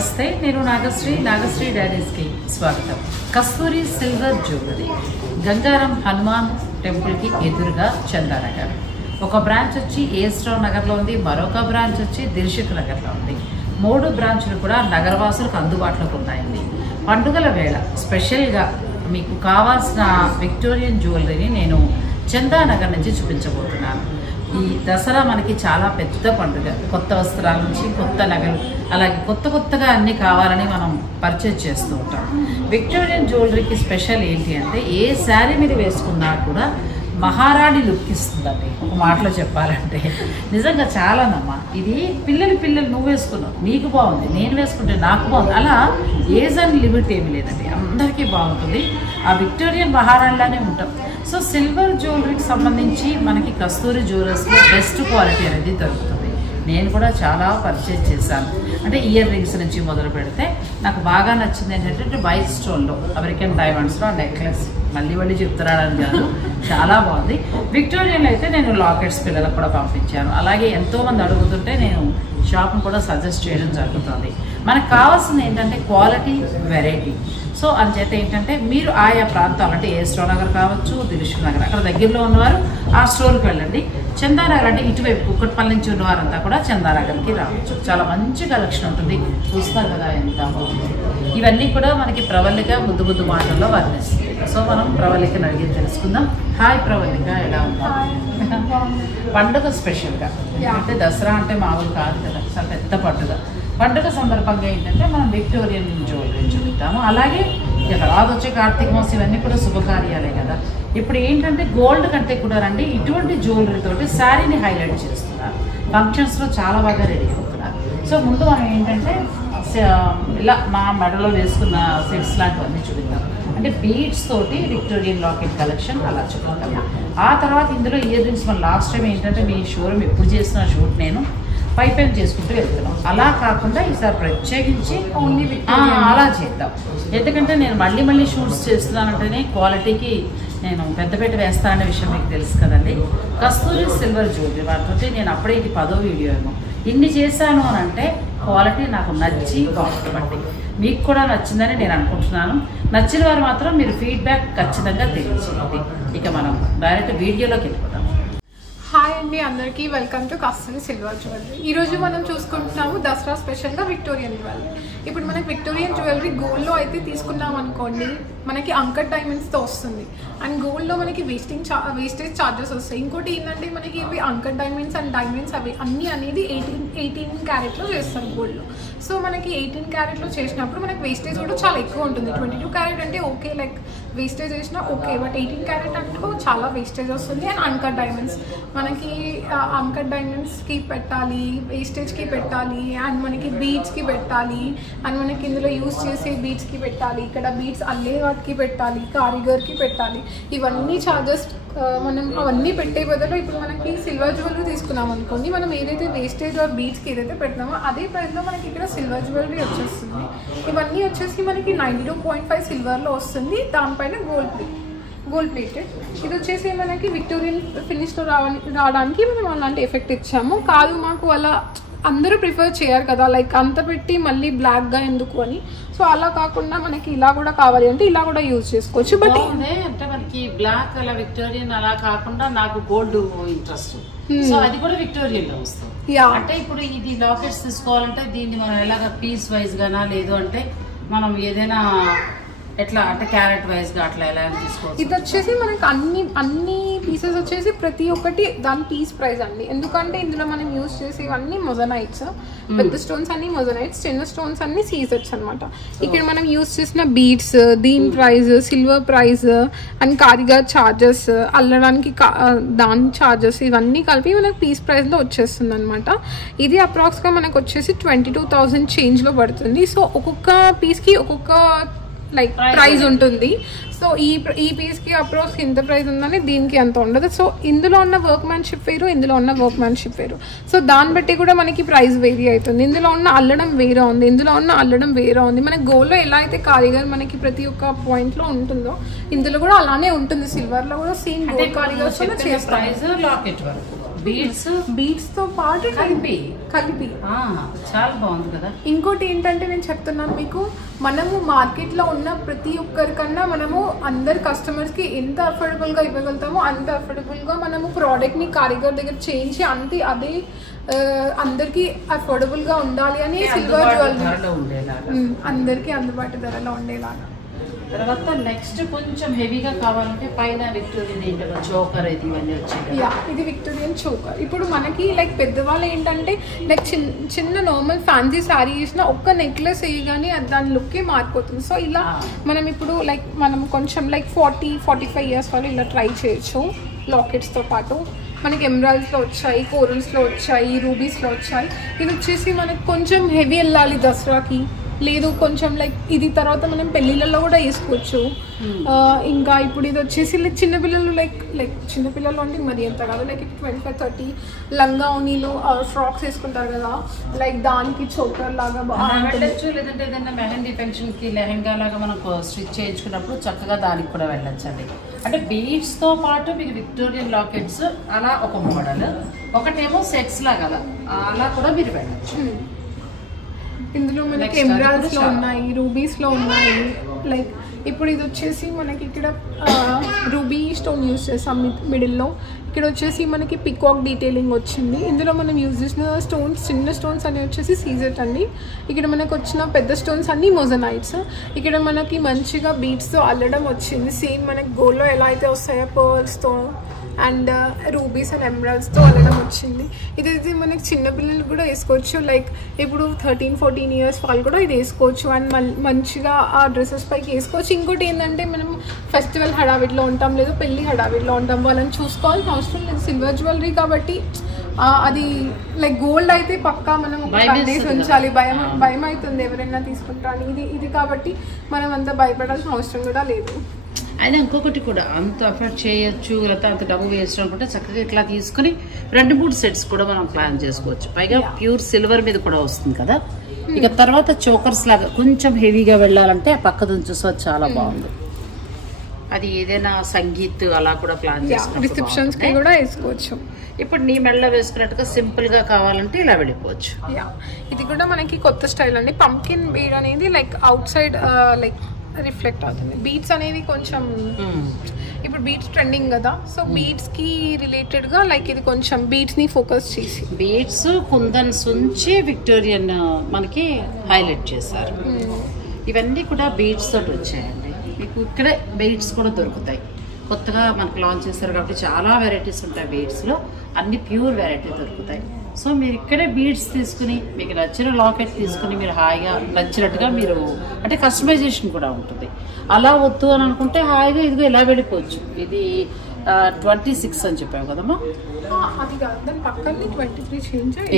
నమస్తే, నేను నాగశ్రీ డాడీస్కి స్వాగతం. కస్తూరి సిల్వర్ జ్యువెలరీ గంగారం హనుమాన్ టెంపుల్కి ఎదురుగా చందానగర్. ఒక బ్రాంచ్ వచ్చి ఏస్ట్రావ్ నగర్లో ఉంది, మరొక బ్రాంచ్ వచ్చి దిల్షుక్ నగర్లో ఉంది. 3 బ్రాంచ్లు కూడా నగరవాసులకు అందుబాటులోకి ఉన్నాయండి. పండుగల వేళ స్పెషల్గా మీకు కావాల్సిన విక్టోరియన్ జ్యువెలరీని నేను చందానగర్ నుంచి చూపించబోతున్నాను. ఈ దసరా మనకి చాలా పెద్ద పండుగ. కొత్త వస్త్రాల నుంచి కొత్త నగలు, అలాగే కొత్తగా అన్నీ కావాలని మనం పర్చేజ్ చేస్తూ ఉంటాం. విక్టోరియన్ జ్యువెలరీకి స్పెషల్ ఏంటి అంటే ఏ శారీ మీద వేసుకున్నా కూడా మహారాణి లుక్ ఇస్తుందండి. ఒక మాటలో చెప్పాలంటే నిజంగా చాలానమ్మా. ఇది పిల్లలు నువ్వు వేసుకున్నావు, నీకు బాగుంది, నేను వేసుకుంటే నాకు బాగుంది, అలా ఏజ్ అని లిమిట్ ఏమి లేదండి, అందరికీ బాగుంటుంది. ఆ విక్టోరియన్ మహారాణిలానే ఉంటాం. సో సిల్వర్ జ్యువెలరీకి సంబంధించి మనకి కస్తూరి జ్యువెలర్స్లో బెస్ట్ క్వాలిటీ అనేది దొరుకుతుంది. నేను కూడా చాలా పర్చేజ్ చేశాను. అంటే ఇయర్ రింగ్స్ నుంచి మొదలు పెడితే నాకు బాగా నచ్చింది ఏంటంటే వైట్ స్టోన్లో అమెరికన్ డైమండ్స్లో నెక్లెస్. మళ్ళీ చెప్తున్నాడని కాదు, చాలా బాగుంది. విక్టోరియన్లో అయితే నేను లాకెట్స్ పిల్లలకు కూడా పంపించాను. అలాగే ఎంతోమంది అడుగుతుంటే నేను షాప్ను కూడా సజెస్ట్ చేయడం జరుగుతుంది. మనకు కావాల్సింది ఏంటంటే క్వాలిటీ, వెరైటీ. సో అందుచేత ఏంటంటే మీరు ఆయా ప్రాంతాలు అంటే ఏస్ట్రావ్ నగర్ కావచ్చు, దిల్షుక్ నగర్, అక్కడ దగ్గరలో ఉన్నవారు ఆ స్టోర్కి వెళ్ళండి. చందానగర్ అంటే ఇటువైపు కుక్కట్పల్లి నుంచి ఉన్నవారంతా కూడా చందానగర్కి రావచ్చు. చాలా మంచి కలెక్షన్ ఉంటుంది. చూస్తారు కదా ఎంత బాగుంది. ఇవన్నీ కూడా మనకి ప్రవల్లిక ముద్దు మాటల్లో వర్ణిస్తుంది. సో మనం ప్రవల్లికను అడిగి తెలుసుకుందాం. హాయ్ ప్రవల్లిక, ఎలా ఉన్నాం? పండుగ స్పెషల్గా అంటే దసరా అంటే మామూలు కాదు కదా, చాలా పెద్ద పండుగ సందర్భంగా ఏంటంటే మనం విక్టోరియన్ జ్యువెలరీ చూపిస్తాము. అలాగే తర్వాత వచ్చే కార్తీక మాసం ఇవన్నీ కూడా శుభకార్యాలే కదా. ఇప్పుడు ఏంటంటే గోల్డ్ కంటే కూడా రండి ఇటువంటి జ్యువెలరీ తోటి శారీని హైలైట్ చేస్తున్నారు. ఫంక్షన్స్లో చాలా బాగా రెడీ అవుతున్నారు. సో ముందు మనం ఏంటంటే ఇలా మా మెడలో వేసుకున్న సెట్స్ లాంటివన్నీ చూపిద్దాం. అంటే బీడ్స్ తోటి విక్టోరియన్ లాకెట్ కలెక్షన్ అలా చూపిద్దాం. ఆ తర్వాత ఇందులో ఇయర్ రింగ్స్ మనం లాస్ట్ టైం ఏంటంటే మీ షోరూమ్ ఎప్పుడు చేసిన షూట్ నేను పైప్ చేసుకుంటూ వెళ్తున్నాం. అలా కాకుండా ఈసారి ప్రత్యేకించి ఓన్లీ అలా చేద్దాం. ఎందుకంటే నేను మళ్ళీ షూట్స్ చేస్తున్నానంటేనే క్వాలిటీకి నేను పెద్దపేట వేస్తాననే విషయం మీకు తెలుసు కదండి. కస్తూరి సిల్వర్ జ్యువెలరీ వాటితో నేను అప్పుడే ఇది 10వ వీడియో ఏమో ఇన్ని చేశాను అని అంటే క్వాలిటీ నాకు నచ్చి బాగుంటుంది. మీకు కూడా నచ్చిందని నేను అనుకుంటున్నాను. నచ్చిన వారు మాత్రం మీరు ఫీడ్బ్యాక్ ఖచ్చితంగా తెలియచేయండి. ఇక మనం డైరెక్ట్ వీడియోలోకి వెళ్ళిపోతాం. హాయ్ అండి, అందరికీ welcome to Kasturi silver jewellery. ఈరోజు మనం చూసుకుంటున్నాము దసరా స్పెషల్గా విక్టోరియన్ జ్యువెలరీ. ఇప్పుడు మనకి విక్టోరియన్ జ్యువెలరీ గోల్డ్లో అయితే తీసుకున్నాం అనుకోండి, మనకి అంకట్ డైమండ్స్తో వస్తుంది. అండ్ గోల్డ్లో మనకి వేస్టేజ్ ఛార్జెస్ వస్తాయి. ఇంకోటి ఏంటంటే మనకి ఇవి అంకట్ డైమండ్స్ అండ్ డైమండ్స్ అవి అన్నీ అనేది 18 క్యారెట్లో చేస్తారు గోల్డ్లో. సో మనకి 18 క్యారెట్లో చేసినప్పుడు మనకి వేస్టేజ్ కూడా చాలా ఎక్కువ ఉంటుంది. 22 క్యారెట్ అంటే ఓకే, లైక్ వేస్టేజ్ వేసినా ఓకే, బట్ 18 క్యారెట్ అంటే చాలా వేస్టేజ్ వస్తుంది. అండ్ అన్కట్ డైమండ్స్ మనకి అన్కట్ డైమండ్స్కి పెట్టాలి, వేస్టేజ్కి పెట్టాలి, అండ్ మనకి బీడ్స్కి పెట్టాలి, అండ్ మనకి ఇందులో యూస్ చేసే బీడ్స్కి పెట్టాలి, ఇక్కడ బీడ్స్ అల్లే వాటికి పెట్టాలి, కారిగర్కి పెట్టాలి. ఇవన్నీ ఛార్జెస్ మనం అవన్నీ పెట్టే బదులు ఇప్పుడు మనకి సిల్వర్ జ్యువెలరీ తీసుకున్నాం అనుకోండి, మనం ఏదైతే వేస్టేజ్ ఆర్ బీడ్స్కి ఏదైతే పెట్టినామో అదే ప్రైస్లో మనకి ఇక్కడ సిల్వర్ జ్యువెలరీ వచ్చేస్తుంది. ఇవన్నీ వచ్చేసి మనకి 92.5 సిల్వర్లో వస్తుంది. దానిపైన గోల్డ్ ప్లేటెడ్. ఇది వచ్చేసి మనకి విక్టోరియన్ ఫినిష్లో రావడానికి మనం అలాంటి ఎఫెక్ట్ ఇచ్చాము. కాదు మాకు అలా అందరూ ప్రిఫర్ చేయరు కదా, లైక్ అంత పెట్టి మళ్ళీ బ్లాక్గా ఎందుకు అని. సో అలా కాకుండా మనకి ఇలా కూడా కావాలి అంటే ఇలా కూడా యూజ్ చేసుకోవచ్చు. బట్ అంటే మనకి బ్లాక్ అలా విక్టోరియన్ అలా కాకుండా నాకు గోల్డ్ ఇంట్రెస్ట్, సో అది కూడా విక్టోరియన్ లో వస్తుంది. అంటే ఇప్పుడు ఇది లాకెట్స్ తీసుకోవాలంటే దీన్ని మనం ఎలాగ పీస్ వైజ్ గానా, లేదు అంటే మనం ఏదైనా ఎట్లా అంటే క్యారెట్ వైజ్ గా అట్లా ఎలా తీసుకోవచ్చు. ఇది వచ్చేసి మనకి అన్ని పీసెస్ వచ్చేసి ప్రతి ఒక్కటి దాని పీస్ ప్రైస్ అండి. ఎందుకంటే ఇందులో మనం యూజ్ చేసేవన్నీ మొజనైట్స్, పెద్ద స్టోన్స్ అన్ని మొజనైట్స్, చిన్న స్టోన్స్ అన్ని సీజెట్స్ అనమాట. ఇక్కడ మనం యూజ్ చేసిన బీడ్స్, దీని ప్రైస్, సిల్వర్ ప్రైస్ అండ్ కారిగర్ ఛార్జెస్, అల్లడానికి దాని ఛార్జెస్, ఇవన్నీ కలిపి మనకి పీస్ ప్రైస్లో వచ్చేస్తుంది అనమాట. ఇది అప్రాక్స్గా మనకు వచ్చేసి 22,000 చేంజ్లో పడుతుంది. సో ఒక్కొక్క పీస్కి ఒక్కొక్క లైక్ ప్రైస్ ఉంటుంది. సో ఈ పీస్కి అప్రోక్స్ ఇంత ప్రైస్ ఉందని దీనికి అంత ఉండదు. సో ఇందులో ఉన్న వర్క్మ్యాన్షిప్ వేరు, ఇందులో ఉన్న వర్క్మ్యాన్షిప్ వేరు. సో దాన్ని బట్టి కూడా మనకి ప్రైస్ వేరీ అవుతుంది. ఇందులో ఉన్న అల్లడం వేరే ఉంది, ఇందులో ఉన్న అల్లడం వేరే ఉంది. మన గోల్డ్లో ఎలా అయితే కారిగర్ మనకి ప్రతి ఒక్క పాయింట్లో ఉంటుందో ఇందులో కూడా అలానే ఉంటుంది. సిల్వర్లో కూడా సేమ్ గోల్డ్ కారిగర్స్ చేస్తారు. బీడ్స్ తో పాటు కలిపి చాలా బాగుంది కదా. ఇంకోటి ఏంటంటే నేను చెప్తున్నాను మీకు, మనము మార్కెట్ లో ఉన్న ప్రతి ఒక్కరికన్నా మనము అందరు కస్టమర్స్ కి ఎంత అఫోర్డబుల్ గా ఇవ్వగలుగుతామో అంత అఫోర్డబుల్ గా మనము ప్రోడక్ట్ ని కారిగర్ దగ్గర చేయించి అదే అందరికి అఫోర్డబుల్ గా ఉండాలి అని సిల్వర్ జ్యువెలరీ అందరికి అందుబాటు ధరలో ఉండేలాగా. తర్వాత నెక్స్ట్ కొంచెం హెవీగా కావాలంటే పైన విక్టోరియన్ ఏంటో చోకర్ ఇది ఇవన్నీ వచ్చాయి. ఇది విక్టోరియన్ చోకర్. ఇప్పుడు మనకి లైక్ పెద్దవాళ్ళు ఏంటంటే లైక్ చిన్న నార్మల్ ఫ్యాన్సీ శారీ వేసిన ఒక్క నెక్లెస్ వేయగానే దాని లుక్కే మారిపోతుంది. సో ఇలా మనం ఇప్పుడు లైక్ మనం కొంచెం లైక్ 40-45 ఇయర్స్ వాళ్ళు ఇలా ట్రై చేయొచ్చు. లాకెట్స్తో పాటు మనకి ఎమరాల్డ్స్లో వచ్చాయి, కోరల్స్లో వచ్చాయి, రూబీస్లో వచ్చాయి. ఇది వచ్చేసి మనకి కొంచెం హెవీ వెళ్ళాలి దసరాకి, లేదు కొంచెం లైక్ ఇది తర్వాత మనం పెళ్ళిళ్ళలో కూడా వేసుకోవచ్చు. ఇంకా ఇప్పుడు ఇది వచ్చేసి లైక్ చిన్నపిల్లలు లైక్ చిన్నపిల్లలు అంటే మరి ఎంత కాదు, లైక్ 25-30 లంగా ఓనీలు ఫ్రాక్స్ వేసుకుంటారు కదా, లైక్ దానికి చోకర్ లాగా వెళ్ళచ్చు. లేదంటే ఏదైనా మెహందీ ఫంక్షన్కి లెహెంగా లాగా మనం స్టిచ్ చేయించుకున్నప్పుడు చక్కగా దానికి కూడా వెళ్ళొచ్చండి. అంటే బీడ్స్తో పాటు మీకు విక్టోరియన్ లాకెట్స్ అలా ఒక మోడల్, ఒకటేమో సెట్స్ లాగా అలా కూడా మీరు వెళ్ళచ్చు. ఇందులో మనకి ఎమరాల్డ్స్ లో ఉన్నాయి, రూబీస్ లో ఉన్నాయి. లైక్ ఇప్పుడు ఇది వచ్చేసి మనకి ఇక్కడ రూబీ స్టోన్ యూజ్ చేస్తాం మిడిల్లో. ఇక్కడ వచ్చేసి మనకి పికాక్ డీటెయిలింగ్ వచ్చింది. ఇందులో మనం యూజ్ చేసిన స్టోన్స్, చిన్న స్టోన్స్ అనేవి వచ్చేసి సీజెట్ అండి. ఇక్కడ మనకు వచ్చిన పెద్ద స్టోన్స్ అన్ని మొజనైట్స్. ఇక్కడ మనకి మంచిగా బీడ్స్తో అల్లడం వచ్చింది. సేమ్ మనకి గోల్డ్లో ఎలా అయితే వస్తాయో పర్ల్స్తో అండ్ రూబీస్ అండ్ ఎమరాల్డ్స్తో అల్లడం వచ్చింది. ఇదైతే మనకి చిన్నపిల్లలు కూడా వేసుకోవచ్చు. లైక్ ఇప్పుడు 13-14 ఇయర్స్ వాళ్ళు కూడా ఇది వేసుకోవచ్చు అండ్ మంచిగా ఆ డ్రెస్సెస్ పైకి వేసుకోవచ్చు. ఇంకోటి ఏంటంటే మనం ఫెస్టివల్ హడావిడిలో ఉంటాం, లేదు పెళ్లి హడావిడిలో ఉంటాం, వాళ్ళని చూసుకోవాల్సిన అవసరం లేదు. సిల్వర్ జ్యువెలరీ కాబట్టి అది లైక్ గోల్డ్ అయితే పక్కా మనం ఉంచాలి, భయం అవుతుంది ఎవరైనా తీసుకుంటాను. ఇది కాబట్టి మనం అంత భయపడాల్సిన అవసరం కూడా లేదు. అయినా ఇంకొకటి కూడా అంత అఫోర్డ్ చేయొచ్చు, లేకపోతే అంత డబ్బు వేస్ట్ అనుకుంటే చక్కగా ఇట్లా తీసుకుని 2-3 సెట్స్ కూడా మనం ప్లాన్ చేసుకోవచ్చు. పైగా ప్యూర్ సిల్వర్ మీద కూడా వస్తుంది కదా. ఇక తర్వాత చోకర్స్ లాగా కొంచెం హెవీగా వెళ్ళాలంటే పక్కన చూసా చాలా బాగుంది. అది ఏదైనా సంగీత్ అలా కూడా ప్లాన్ చేసుకుంటే కూడా వేసుకోవచ్చు. ఇప్పుడు నీ మెడలో వేసుకున్నట్టుగా సింపుల్ గా కావాలంటే ఇలా వెళ్ళిపోవచ్చు. ఇది కూడా మనకి కొత్త స్టైల్ అండి. పంకిన్ బీడ్ అనేది like out side like reflect అవుతుంది. బీడ్స్ అనేవి కొంచెం ఇప్పుడు బీడ్స్ ట్రెండింగ్ కదా, సో బీడ్స్ కి రిలేటెడ్ గా లైక్ ఇది కొంచెం బీడ్స్ ని ఫోకస్ చేసి బీడ్స్ కుందన్స్ ఉంచి విక్టోరియన్ మనకి హైలైట్ చేశారు. ఇవన్నీ కూడా బీడ్స్ తోటి వచ్చాయండి. మీకు ఇక్కడే బీడ్స్ కూడా దొరుకుతాయి. కొత్తగా మనకి లాంచ్ చేస్తారు కాబట్టి చాలా వెరైటీస్ ఉంటాయి బీడ్స్లో, అన్ని ప్యూర్ వెరైటీ దొరుకుతాయి. సో మీరు ఇక్కడే బీడ్స్ తీసుకుని మీకు నచ్చిన లాకెట్ తీసుకుని మీరు హాయిగా నచ్చినట్టుగా మీరు అంటే కస్టమైజేషన్ కూడా ఉంటుంది. అలా వద్దు అని అనుకుంటే హాయిగా ఇదిగో ఇలా వెళ్ళిపోవచ్చు. ఇది 26 అని చెప్పాము కదమ్మా.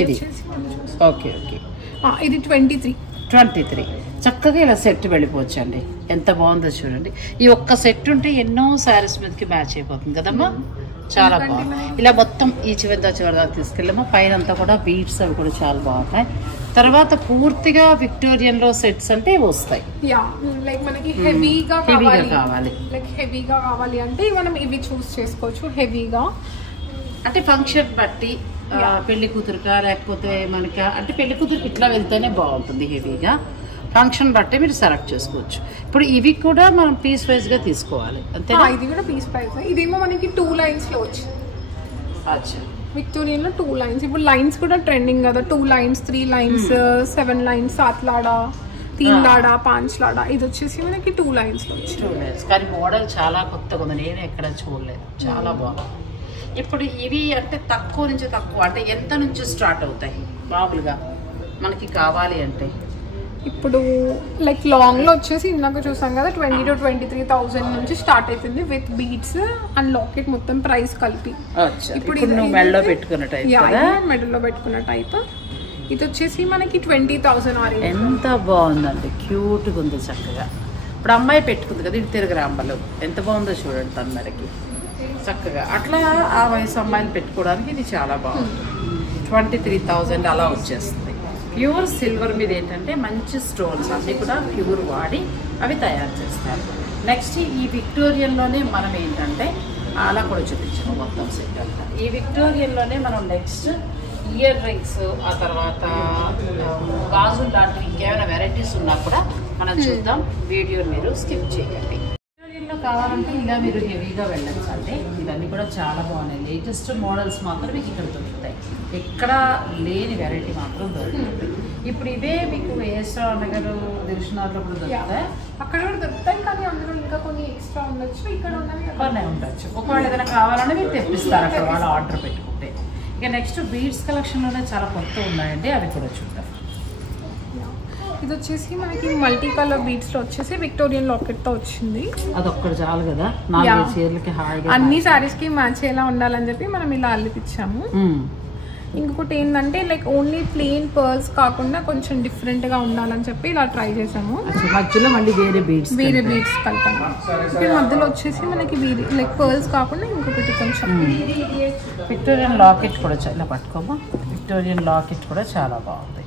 ఇది ఓకే ఇది 23 చక్కగా ఇలా సెట్ వెళ్ళిపోవచ్చు అండి. ఎంత బాగుందో చూడండి. ఈ ఒక్క సెట్ ఉంటే ఎన్నో శారీస్ మీదకి మ్యాచ్ అయిపోతుంది కదమ్మా. చాలా బాగుంది. ఇలా మొత్తం ఈ చివరిదాకా తీసుకెళ్ళాము. పైన అంతా కూడా బీడ్స్ అవి కూడా చాలా బాగుంటాయి. తర్వాత పూర్తిగా విక్టోరియన్ లో సెట్స్ అంటే వస్తాయి. లైక్ మనకి హెవీగా కావాలి అంటే మనం ఇవి చూస్ చేసుకోవచ్చు. హెవీగా అంటే ఫంక్షన్ బట్టి పెళ్లి కూతురుగా లేకపోతే మనకి అంటే పెళ్లి కూతురికి ఇట్లా వెళ్తేనే బాగుంటుంది. హెవీగా ఫంక్షన్ బట్టి మీరు సెలెక్ట్ చేసుకోవచ్చు. ఇప్పుడు ఇవి కూడా మనం పీస్ వైజ్ గా తీసుకోవాలి అంతే. ఇది కూడా పీస్ వైజ్. ఇదేమో మనకి 2 లైన్స్ లో వచ్చింది. అచ్చా విక్టోరియన్ లో 2 లైన్స్. ఇప్పుడు లైన్స్ కూడా ట్రెండింగ్ కదా. 2 lines, 3 lines, 7 lines, 7 Lada, 3 Lada, 5 Lada. ఇది వచ్చేసి మనకి 2 లైన్స్ లో వచ్చింది. 2 లైన్స్ కానీ మోడల్ చాలా కొత్తగా ఉంది. నేను ఎక్కడ చూడలేదు. చాలా బాగుంది. ఇప్పుడు ఇవి అంటే తక్కువ నుంచి తక్కువ అంటే ఎంత నుంచి స్టార్ట్ అవుతాయి మామూలుగా మనకి కావాలి అంటే? ఇప్పుడు లైక్ లాంగ్ లో వచ్చేసి ఇందాక చూసాం కదా 20,000 to 23,000 నుంచి స్టార్ట్ అవుతుంది విత్ బీడ్స్ అండ్ లాకెట్ మొత్తం ప్రైస్ కలిపి. ఇప్పుడు మెడలో పెట్టుకున్న టైప్ ఇది వచ్చేసి మనకి 20,000. ఎంత బాగుందండి, క్యూట్ గా ఉంది చక్కగా. ఇప్పుడు అమ్మాయి పెట్టుకుంది కదా ఇది తిరగరాంబలు, ఎంత బాగుందో చూడండి తన మెడకి చక్కగా. అట్లా ఆ వయసు అమ్మాయిని పెట్టుకోవడానికి ఇది చాలా బాగుంది. 23,000 అలా వచ్చేస్తుంది. ప్యూర్ సిల్వర్ మీద ఏంటంటే మంచి స్టోన్స్ అన్నీ కూడా ప్యూర్ వాడి అవి తయారు చేస్తారు. నెక్స్ట్ ఈ విక్టోరియన్లోనే మనం ఏంటంటే అలా కూడా చూపించాము మొత్తం సెట్ అంతా. ఈ విక్టోరియన్లోనే మనం నెక్స్ట్ ఇయర్ రింగ్స్, ఆ తర్వాత గాజులు లాంటివి ఇంకేమైనా వెరైటీస్ ఉన్నా కూడా మనం చూద్దాం. వీడియో మీరు స్కిప్ చేయండి. విక్టోరియన్లో కావాలంటే ఇలా మీరు హెవీగా వెళ్ళచ్చు అండి. ఇవన్నీ కూడా చాలా బాగున్నాయి. లేటెస్ట్ మోడల్స్ మాత్రం మీకు ఇక్కడ దొరుకుతాయి. ఎక్కడ లేని వెరైటీ మాత్రం దొరుకుతుంది. ఇప్పుడు ఇవే మీకు ఏఎస్ఆర్ నగర్, దిల్షుక్నగర్లో కూడా దొరుకుతాయి. అక్కడ కూడా దొరుకుతాయి, కానీ అందులో ఇంకా కొన్ని ఎక్స్ట్రా ఉండొచ్చు. ఇక్కడ కొన్ని ఉండొచ్చు. ఒకవేళ ఏదైనా కావాలని మీరు తెప్పిస్తారు అక్కడ వాళ్ళు ఆర్డర్ పెట్టుకుంటే. ఇక నెక్స్ట్ బీడ్స్ కలెక్షన్లోనే చాలా కొత్త ఉన్నాయండి, అవి కూడా చూద్దాం. ఇది వచ్చేసి మనకి మల్టీ కలర్ బీడ్స్లో వచ్చేసి విక్టోరియన్ లాకెట్తో వచ్చింది. అది ఒక్కటి చాలు కదా, 4 చీరలకి హాయిగా అన్ని శారీస్కి మ్యాచ్ అయ్యేలా ఉండాలని చెప్పి మనం ఇలా అల్లిపించాము. ఇంకొకటి ఏంటంటే లైక్ ఓన్లీ ప్లెయిన్ పర్ల్స్ కాకుండా కొంచెం డిఫరెంట్గా ఉండాలని చెప్పి ఇలా ట్రై చేసాము. మధ్యలో మళ్ళీ వేరే బీడ్స్ కలిపాము. ఇప్పుడు మధ్యలో వచ్చేసి మనకి లైక్ పర్ల్స్ కాకుండా ఇంకొకటి కొంచెం విక్టోరియన్ లాకెట్ కూడా ఇలా పట్టుకోమా. విక్టోరియన్ లాకెట్ కూడా చాలా బాగుంది.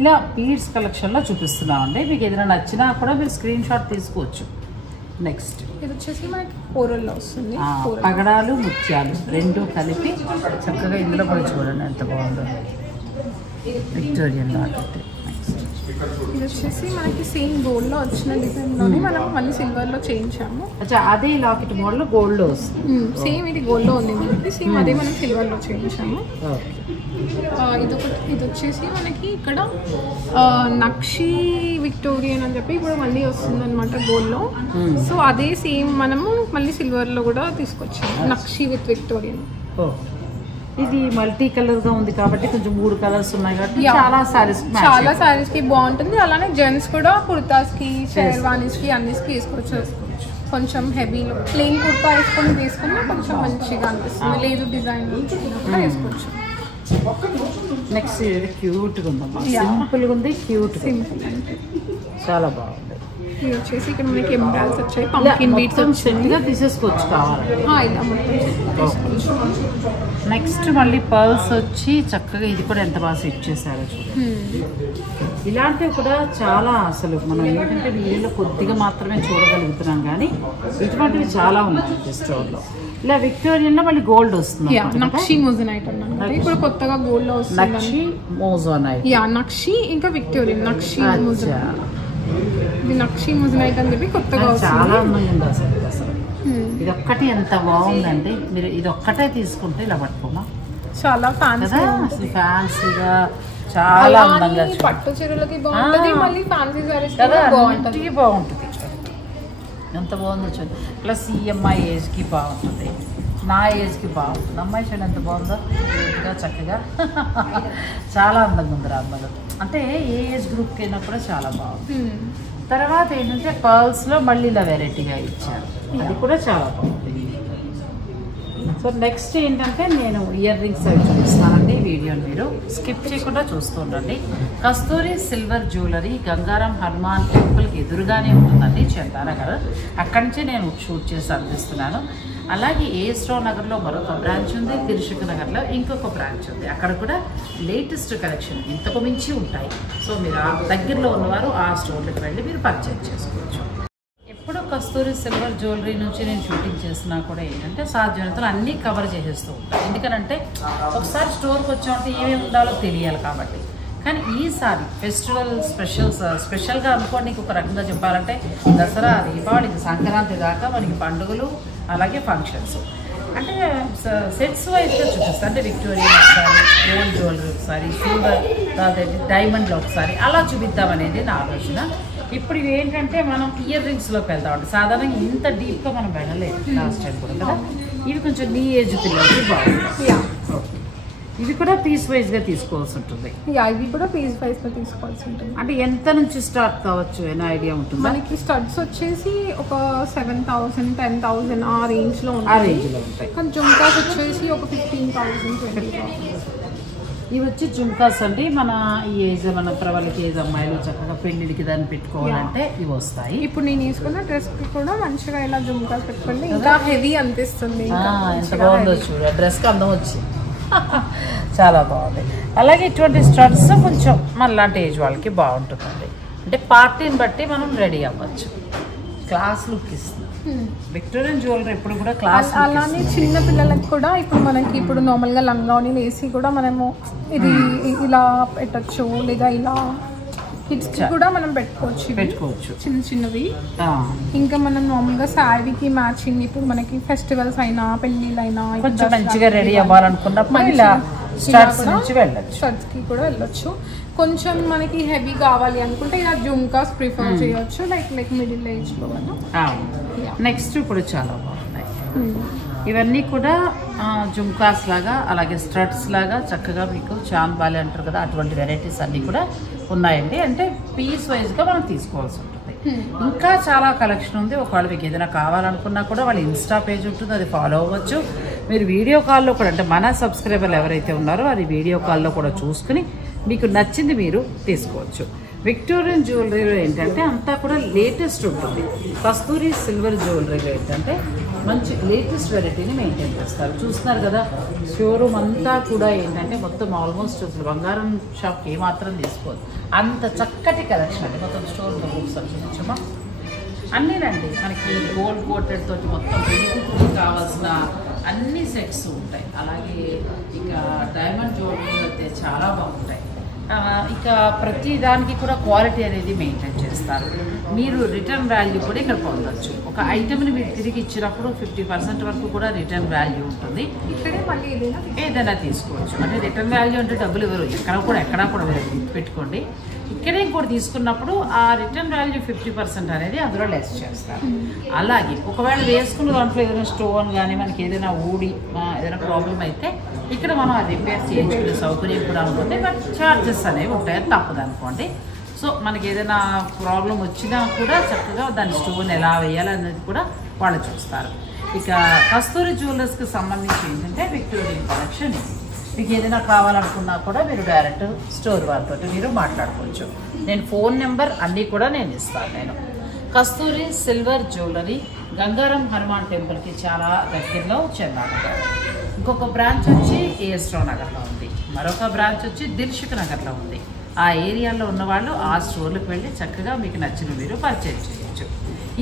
ఇలా బీడ్స్ కలెక్షన్లో చూపిస్తున్నామండి. మీకు ఏదైనా నచ్చినా కూడా మీరు స్క్రీన్ షాట్ తీసుకోవచ్చు. నెక్స్ట్ ఇది వచ్చేసి మనకి కోరల్లో వస్తుంది. పగడాలు, ముత్యాలు రెండు కలిపి చక్కగా ఇందులో కూడా చూడండి ఎంత బాగుందో విక్టోరియన్ లాకెట్. ఇది వచ్చేసి మనకి సేమ్ గోల్డ్లో వచ్చిన డిజైన్లోనే మనం మళ్ళీ సిల్వర్లో చేయించాము. అదే లాకెట్ మోడల్ గోల్డ్లో వస్తుంది. సేమ్ ఇది గోల్డ్లో ఉంది మనకి, సేమ్ అదే మనం సిల్వర్లో చేయించాము. ఇది వచ్చేసి మనకి ఇక్కడ నక్షి విక్టోరియన్ అని చెప్పి ఇప్పుడు మళ్ళీ వస్తుంది అనమాట గోల్డ్లో. సో అదే సేమ్ మనము మళ్ళీ సిల్వర్లో కూడా తీసుకొచ్చాము, నక్షి విత్ విక్టోరియన్. ఇది మల్టీ కలర్ గా ఉంది కాబట్టి కొంచెం 3 కలర్స్ ఉన్నాయి కాబట్టి చాలా సారీస్ కి బాగుంటుంది. అలానే జెంట్స్ కూడా కుర్తాస్ కి, షేర్వానీస్ కి అన్నిటికి వేసుకోవచ్చు. కొంచెం హెవీలో ప్లెయిన్ కుర్తా వేసుకున్నా కొంచెం మంచిగా అనిపిస్తుంది. లేదు డిజైన్ వేసుకోవచ్చు. నెక్స్ట్ ఇది క్యూట్గా ఉందమ్మా, సింపుల్గా ఉంది, క్యూట్ చాలా బాగుంది. ఇది వచ్చేసి ఇక్కడ మనకి ఎంబ్రాయిడరీస్ వచ్చాయి, పంకిన్ బీడ్స్ సెట్గా తీసేసుకోవచ్చు కావాలి. ఇలా మొత్తం. నెక్స్ట్ మళ్ళీ పర్ల్స్ వచ్చి చక్కగా ఇది కూడా ఎంత బాగా సెట్ చేశారో చూడండి. ఇలాంటివి కూడా చాలా అసలు మనం ఏంటంటే వీడియోలో కొద్దిగా మాత్రమే చూడగలుగుతున్నాం, కానీ ఇటువంటివి చాలా ఉన్నాయి స్టోర్లో. ఇలా విక్టోరియన్లో మళ్ళీ గోల్డ్ వస్తుంది. నక్షి మోజనైట్ అన్నమాట ఇప్పుడు కొత్తగా గోల్డ్ లో వస్తుంది. నక్షి మోజనైట్, నక్షి ఇంకా విక్టోరియన్. నక్షి ఇది నక్షి మోజనైట్ అని చెప్పి కొత్తగా చాలా అందంగా ఉంది అసలు. ఇది ఒక్కటి ఎంత బాగుందండి. మీరు ఇది ఒక్కటే తీసుకుంటే ఇలా పట్టుకోమా, చాలా ఫ్యాన్సీగా చాలా అందంగా. పట్టు చీరలకి బాగుంటుంది, మళ్ళీ ఫ్యాన్సీ సారీస్ బాగుంటుంది. ఎంత బాగుందో చూడండి. ప్లస్ ఈ అమ్మాయి ఏజ్కి బాగుంటుంది, నా ఏజ్కి బాగుంటుంది. అమ్మాయి చూడండి ఎంత బాగుందో, నీట్గా చక్కగా చాలా అందంగా ఉంది. అమ్మాయిలు అంటే ఏ ఏజ్ గ్రూప్కి అయినా కూడా చాలా బాగుంది. తర్వాత ఏంటంటే పర్ల్స్లో మళ్ళీ ఇలా వెరైటీగా ఇచ్చారు, అది కూడా చాలా బాగుంది. సో నెక్స్ట్ ఏంటంటే నేను ఇయర్ రింగ్స్ అవి చూపిస్తానండి. వీడియోని మీరు స్కిప్ చేయకుండా చూస్తూ ఉండండి. కస్తూరి సిల్వర్ జ్యువెలరీ గంగారం హనుమాన్ టెంపుల్కి ఎదురుగానే ఉంటుందండి, చందానగర్. అక్కడి నుంచి నేను షూట్ చేసి అందిస్తున్నాను. అలాగే ఏఎస్ఆర్ నగర్లో మరొక బ్రాంచ్ ఉంది, దిల్షుక్నగర్లో ఇంకొక బ్రాంచ్ ఉంది. అక్కడ కూడా లేటెస్ట్ కలెక్షన్ ఇంతకు మించి ఉంటాయి. సో మీరు ఆ దగ్గరలో ఉన్నవారు ఆ స్టోర్కి వెళ్ళి మీరు పర్చేజ్ చేసుకోవచ్చు. ఎప్పుడో కస్తూరి సిల్వర్ జ్యువెలరీ నుంచి నేను షూటింగ్ చేసినా కూడా ఏంటంటే సాధ్యమైనంతలో అన్నీ కవర్ చేసేస్తూ ఉంటాను. ఎందుకనంటే ఒకసారి స్టోర్కి వచ్చామంటే ఏమేమి ఉండాలో తెలియాలి కాబట్టి. కానీ ఈసారి ఫెస్టివల్ స్పెషల్గా అనుకోండి, ఇంకొక రకంగా చెప్పాలంటే దసరా, దీపావళి, సంక్రాంతి దాకా మనకి పండుగలు అలాగే ఫంక్షన్స్ అంటే సెట్స్ వైజ్గా చూపిస్తాను. అంటే విక్టోరియన్ ఒకసారి, గోల్డ్ జ్యువెలరీ ఒకసారి, సిల్వర్ డైమండ్లో ఒకసారి అలా చూపిద్దామనేది నా ఆలోచన. ఇప్పుడు ఇవి ఏంటంటే మనం ఇయర్ రింగ్స్లోకి వెళ్తామండి. సాధారణంగా ఇంత డీప్గా మనం వెళ్ళలేదు లాస్ట్ టైం కూడా కదా. ఇవి కొంచెం నీ ఏజ్ పిల్లలకి బాగుంటాయి. ఇది కూడా పీస్ వైజ్గా తీసుకోవాల్సి ఉంటుంది. ఇది కూడా పీస్ వైజ్గా తీసుకోవాల్సి ఉంటుంది. అంటే ఎంత నుంచి స్టార్ట్ కావచ్చు ఏమైనా ఐడియా ఉంటుంది? మనకి స్టడ్స్ వచ్చేసి ఒక 7,000, 10,000 ఆ రేంజ్లో ఉంటాయి. కానీ జుమ్కాస్ వచ్చేసి ఒక 15,000, 20,000. ఇవి వచ్చి జుమ్కాస్ అండి. మన ఈ ఏజ్ మన ప్రవళిక ఏజ్ అమ్మాయిలు చక్కగా పెళ్లిడికి దాన్ని పెట్టుకోవాలంటే ఇవి వస్తాయి. ఇప్పుడు నేను తీసుకున్న డ్రెస్కి కూడా మంచిగా ఇలా జుమ్కాస్ పెట్టుకోండి, ఇంకా హెవీ అనిపిస్తుంది. ఎంత బాగుందో చూడు, డ్రెస్కి అందం వచ్చింది, చాలా బాగుంది. అలాగే ఇటువంటి స్టడ్స్ కొంచెం మనలాంటి ఏజ్ వాళ్ళకి బాగుంటుందండి. అంటే పార్టీని బట్టి మనం రెడీ అవ్వచ్చు, క్లాస్ లుక్ ఇస్తుంది. విక్టోరియన్ జ్యువెలరీ ఎప్పుడు కూడా క్లాస్. అలానే చిన్న పిల్లలకు కూడా ఇప్పుడు మనకి ఇప్పుడు నార్మల్గా లంగాని వేసి కూడా మనము ఇది ఇలా పెట్టచ్చు, లేదా ఇలా కిడ్స్కి కూడా మనం పెట్టుకోవచ్చు చిన్న చిన్నవి. ఇంకా మనం నార్మల్గా శారీకి మ్యాచింగ్ ఇప్పుడు మనకి ఫెస్టివల్స్ అయినా పెళ్ళిళ్ళైనా కొంచెం మంచిగా రెడీ అవ్వాలనుకున్నప్పుడు ఇలా స్టడ్స్ నుంచి వెళ్ళొచ్చు, స్టడ్స్కి కూడా వెళ్ళొచ్చు. కొంచెం మనకి హెవీ కావాలి అనుకుంటే ఇలా జుమ్కాస్ ప్రిఫర్ చేయొచ్చు, లైక్ మిడిల్ ఏజ్లో. నెక్స్ట్ ఇప్పుడు చాలా బాగున్నాయి ఇవన్నీ కూడా జుమ్కాస్ లాగా, అలాగే స్ట్రట్స్ లాగా చక్కగా మీకు చాన్ బాలి అంటారు కదా, అటువంటి వెరైటీస్ అన్నీ కూడా ఉన్నాయండి. అంటే పీస్ వైజ్గా మనం తీసుకోవాల్సి ఉంటుంది. ఇంకా చాలా కలెక్షన్ ఉంది. ఒకవేళ మీకు ఏదైనా కావాలనుకున్నా కూడా వాళ్ళ ఇన్స్టా పేజ్ ఉంటుంది, అది ఫాలో అవ్వచ్చు. మీరు వీడియో కాల్లో కూడా, అంటే మన సబ్స్క్రైబర్లు ఎవరైతే ఉన్నారో అది వీడియో కాల్లో కూడా చూసుకుని మీకు నచ్చింది మీరు తీసుకోవచ్చు. విక్టోరియన్ జ్యువెలరీలో ఏంటంటే అంతా కూడా లేటెస్ట్ ఉంటుంది. కస్తూరి సిల్వర్ జ్యువెలరీలో ఏంటంటే మంచి లేటెస్ట్ వెరైటీని మెయింటైన్ చేస్తారు. చూస్తున్నారు కదా, షోరూమ్ అంతా కూడా ఏంటంటే మొత్తం ఆల్మోస్ట్ అసలు బంగారం షాప్కి ఏమాత్రం తీసుకోదు, అంత చక్కటి కలెక్షన్ అండి. మొత్తం స్టోర్ ఒకసారి చూపించమ్మా. అన్నీనండి మనకి గోల్డ్ కోటెడ్ తోటి మొత్తం పెళ్లికి కావాల్సిన అన్ని సెట్స్ ఉంటాయి. అలాగే ఇక డైమండ్ జ్యువెలరీ అయితే చాలా బాగుంటాయి. ఇక ప్రతి దానికి కూడా క్వాలిటీ అనేది మెయింటైన్ చేస్తారు. మీరు రిటర్న్ వాల్యూ కూడా ఇక్కడ పొందవచ్చు. ఒక ఐటమ్ని మీరు తిరిగి ఇచ్చినప్పుడు 50% వరకు కూడా రిటర్న్ వాల్యూ ఉంటుంది. ఇక్కడే మళ్ళీ ఏదైనా తీసుకోవచ్చు. అంటే రిటర్న్ వాల్యూ అంటే డబ్బులు ఎవరు ఎక్కడా కూడా పెట్టుకోండి. ఇక్కడే ఇంకోటి తీసుకున్నప్పుడు ఆ రిటర్న్ వాల్యూ 50% అనేది అందులో లెస్ చేస్తారు. అలాగే ఒకవేళ వేసుకున్న దాంట్లో ఏదైనా స్టోన్ కానీ మనకి ఏదైనా ఊడి ఏదైనా ప్రాబ్లం అయితే ఇక్కడ మనం అది రిపేర్ చేయించుకునే సౌకర్యం కూడా ఉంటుంది. బట్ ఛార్జెస్ అనేవి ఉంటాయి, అది తప్పదు అనుకోండి. సో మనకి ఏదైనా ప్రాబ్లం వచ్చినా కూడా చక్కగా దాని స్టోన్ ఎలా వేయాలి అనేది కూడా వాళ్ళు చూస్తారు. ఇక కస్తూరి జ్యువెలర్స్కి సంబంధించి ఏంటంటే విక్టోరియన్ కలెక్షన్ ఇది. మీకు ఏదైనా కావాలనుకున్నా కూడా మీరు డైరెక్ట్ స్టోర్ వారితో మీరు మాట్లాడుకోవచ్చు. నేను ఫోన్ నెంబర్ అన్నీ కూడా నేను ఇస్తాను. నేను కస్తూరి సిల్వర్ జ్యువెలరీ గంగారం హనుమాన్ టెంపుల్కి చాలా దగ్గరలో చెన్నానగర్. ఇంకొక బ్రాంచ్ వచ్చి ఏఎస్ రావు నగర్లో ఉంది. మరొక బ్రాంచ్ వచ్చి దిల్సుఖ్ నగర్లో ఉంది. ఆ ఏరియాలో ఉన్నవాళ్ళు ఆ స్టోర్లకు వెళ్ళి చక్కగా మీకు నచ్చిన మీరు పర్చేజ్ చేయొచ్చు.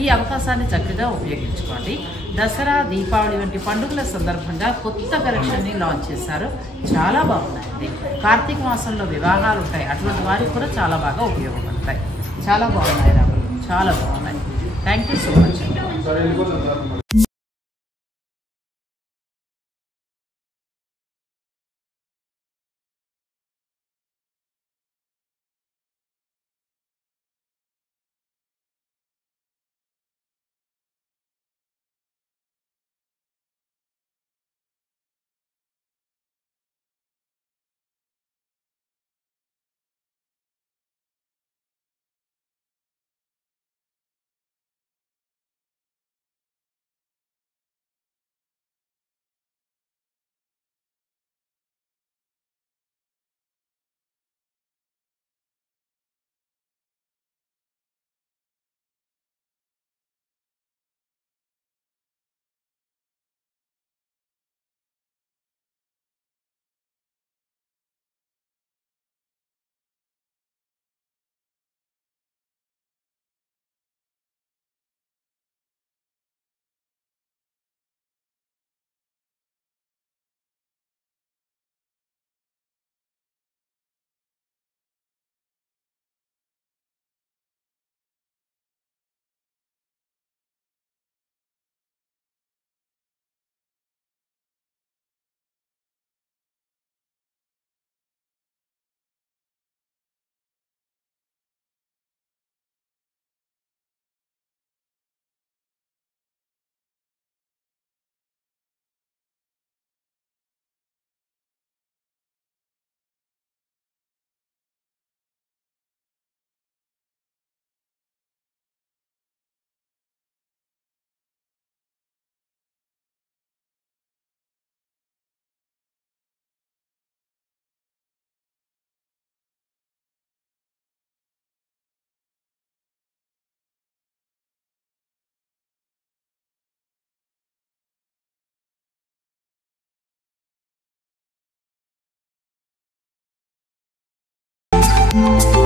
ఈ అవకాశాన్ని చక్కగా ఉపయోగించుకోండి. దసరా, దీపావళి వంటి పండుగల సందర్భంగా కొత్త కలెక్షన్ని లాంచ్ చేశారు. చాలా బాగున్నాయండి. కార్తీక మాసంలో వివాహాలు ఉంటాయి, అటువంటి వారికి కూడా చాలా బాగా ఉపయోగపడతాయి. చాలా బాగున్నాయి రాబోయే, చాలా బాగున్నాయి. థ్యాంక్ యూ సో మచ్ అండి. Thank you.